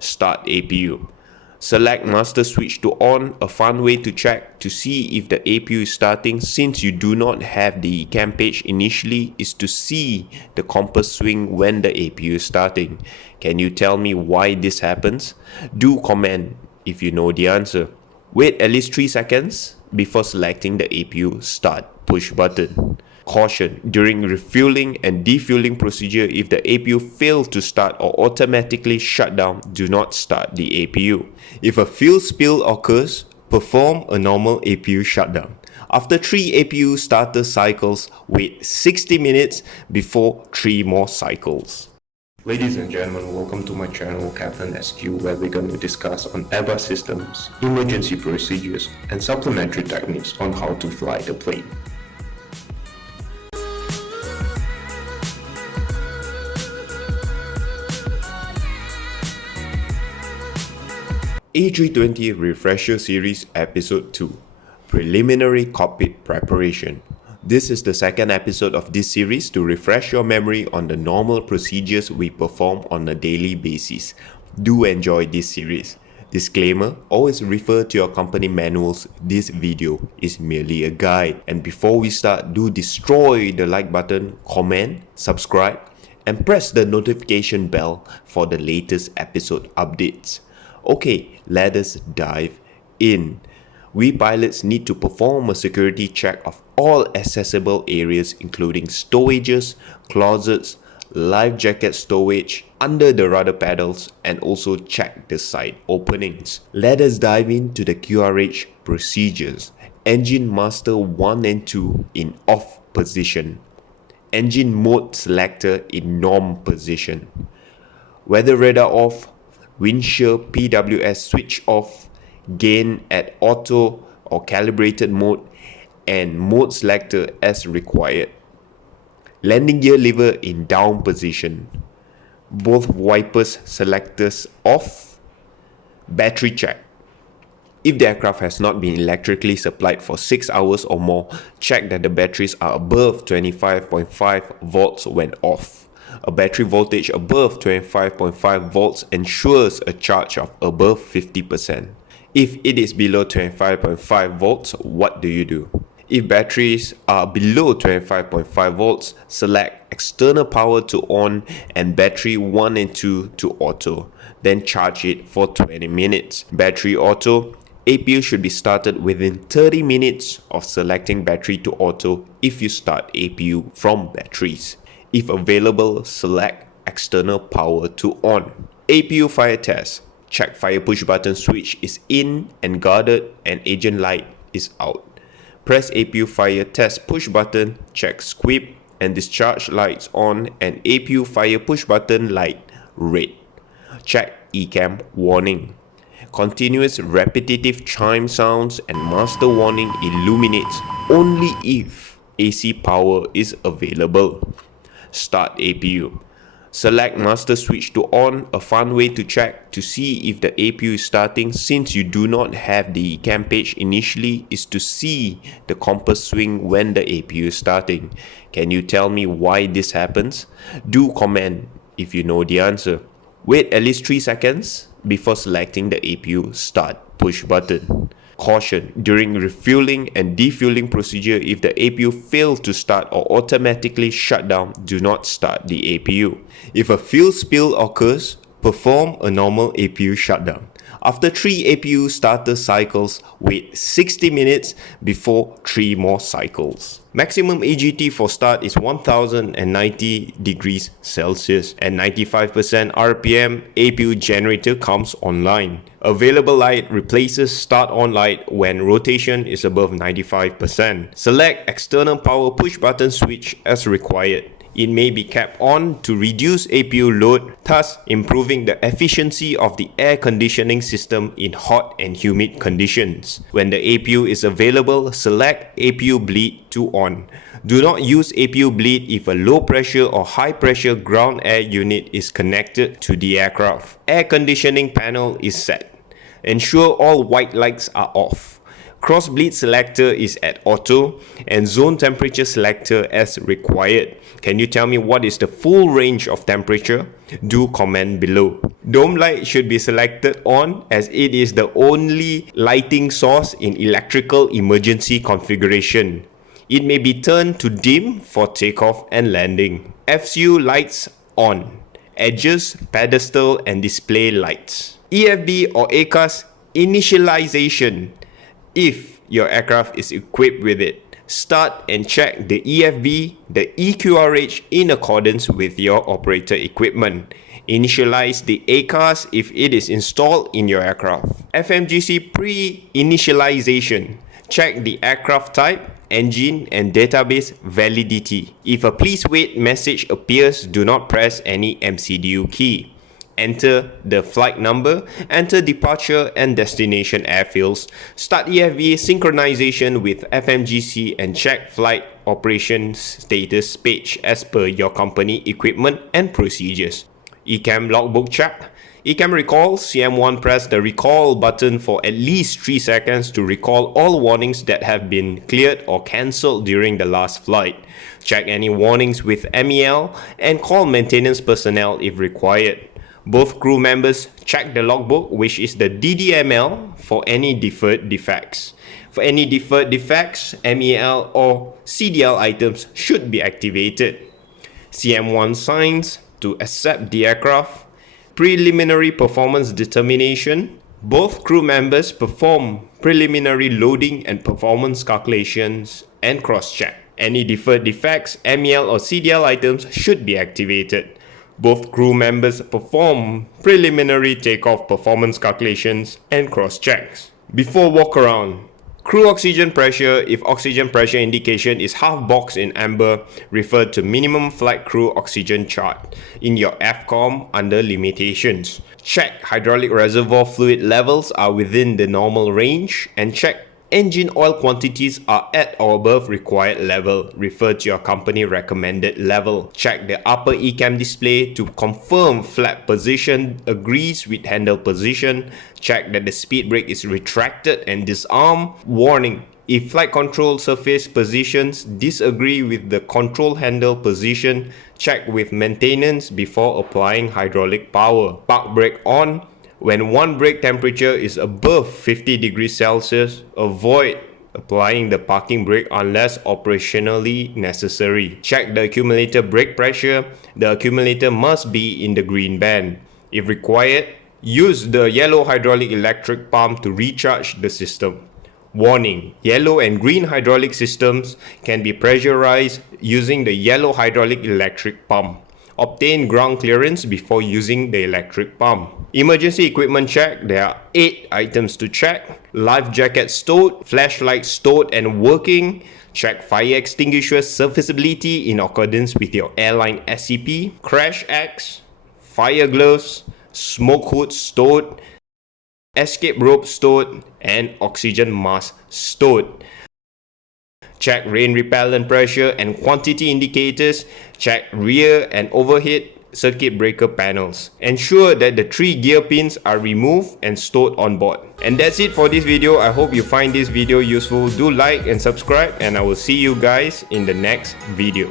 Start APU. Select master switch to on. A fun way to check to see if the APU is starting since you do not have the cam page initially is to see the compass swing when the APU is starting. Can you tell me why this happens? Do comment if you know the answer. Wait at least 3 seconds before selecting the APU start push button. Caution, during refueling and defueling procedure, if the APU fails to start or automatically shut down, do not start the APU. If a fuel spill occurs, perform a normal APU shutdown. After 3 APU starter cycles, wait 60 minutes before 3 more cycles. Ladies and gentlemen, welcome to my channel Captain SQ, where we're going to discuss on Airbus systems, emergency procedures, and supplementary techniques on how to fly the plane. A320 Refresher Series Episode 2 Preliminary Cockpit Preparation. This is the second episode of this series to refresh your memory on the normal procedures we perform on a daily basis. Do enjoy this series. Disclaimer, always refer to your company manuals. This video is merely a guide. And before we start, do destroy the like button, comment, subscribe, and press the notification bell for the latest episode updates. Okay, let us dive in. We pilots need to perform a security check of all accessible areas including stowages, closets, life jacket stowage, under the rudder pedals, and also check the side openings. Let us dive into the QRH procedures. Engine master 1 and 2 in off position. Engine mode selector in norm position. Weather radar off. Windshield PWS switch off, gain at auto or calibrated mode, and mode selector as required. Landing gear lever in down position. Both wipers selectors off. Battery check. If the aircraft has not been electrically supplied for 6 hours or more, check that the batteries are above 25.5 volts when off. A battery voltage above 25.5 volts ensures a charge of above 50%. If it is below 25.5 volts, what do you do? If batteries are below 25.5 volts, select external power to on and battery 1 and 2 to auto. Then charge it for 20 minutes. Battery auto. APU should be started within 30 minutes of selecting battery to auto if you start APU from batteries. If available, select external power to on. APU fire test. Check fire push button switch is in and guarded and agent light is out. Press APU fire test push button, check squib and discharge lights on and APU fire push button light red. Check ECAM warning. Continuous repetitive chime sounds and master warning illuminates only if AC power is available. Start APU. Select master switch to on. A fun way to check to see if the APU is starting since you do not have the cam page initially is to see the compass swing when the APU is starting. Can you tell me why this happens? Do comment if you know the answer. Wait at least 3 seconds before selecting the APU start push button. Caution, during refueling and defueling procedure, if the APU fails to start or automatically shut down, do not start the APU. If a fuel spill occurs, perform a normal APU shutdown. After 3 APU starter cycles, wait 60 minutes before 3 more cycles. Maximum AGT for start is 1090 degrees Celsius. At 95% RPM, APU generator comes online. Available light replaces start on light when rotation is above 95%. Select external power push button switch as required. It may be kept on to reduce APU load, thus improving the efficiency of the air conditioning system in hot and humid conditions. When the APU is available, select APU bleed to on. Do not use APU bleed if a low pressure or high pressure ground air unit is connected to the aircraft. Air conditioning panel is set. Ensure all white lights are off. Cross bleed selector is at auto, and zone temperature selector as required. Can you tell me what is the full range of temperature? Do comment below. Dome light should be selected on as it is the only lighting source in electrical emergency configuration. It may be turned to dim for takeoff and landing. FCU lights on. Edges, pedestal and display lights. EFB or ACAS initialization. If your aircraft is equipped with it, start and check the EFB, the EQRH in accordance with your operator equipment. Initialize the ACAS if it is installed in your aircraft. FMGC pre-initialization. Check the aircraft type, engine and database validity. If a please wait message appears, do not press any MCDU key. Enter the flight number, enter departure and destination airfields, start EFB synchronization with FMGC and check flight operations status page as per your company equipment and procedures. ECAM logbook check. ECAM recall, CM1 press the recall button for at least 3 seconds to recall all warnings that have been cleared or cancelled during the last flight. Check any warnings with MEL and call maintenance personnel if required. Both crew members check the logbook, which is the DDML, for any deferred defects. For any deferred defects, MEL or CDL items should be activated. CM1 signs to accept the aircraft. Preliminary performance determination. Both crew members perform preliminary loading and performance calculations and cross-check. Any deferred defects, MEL or CDL items should be activated. Both crew members perform preliminary takeoff performance calculations and cross-checks. Before walk-around, crew oxygen pressure. If oxygen pressure indication is half box in amber, refer to minimum flight crew oxygen chart in your FCOM under limitations. Check hydraulic reservoir fluid levels are within the normal range and check engine oil quantities are at or above required level. Refer to your company recommended level. Check the upper ECAM display to confirm flap position agrees with handle position. Check that the speed brake is retracted and disarmed. Warning: if flight control surface positions disagree with the control handle position, check with maintenance before applying hydraulic power. Park brake on. When one brake temperature is above 50 degrees Celsius, avoid applying the parking brake unless operationally necessary. Check the accumulator brake pressure. The accumulator must be in the green band. If required, use the yellow hydraulic electric pump to recharge the system. Warning: yellow and green hydraulic systems can be pressurized using the yellow hydraulic electric pump. Obtain ground clearance before using the electric pump. Emergency equipment check. There are 8 items to check. Life jacket stowed, flashlight stowed and working. Check fire extinguisher serviceability in accordance with your airline SCP. Crash X, fire gloves, smoke hood stowed, escape rope stowed and oxygen mask stowed. Check rain repellent pressure and quantity indicators. Check rear and overhead circuit breaker panels. Ensure that the 3 gear pins are removed and stored on board. And that's it for this video. I hope you find this video useful. Do like and subscribe, and I will see you guys in the next video.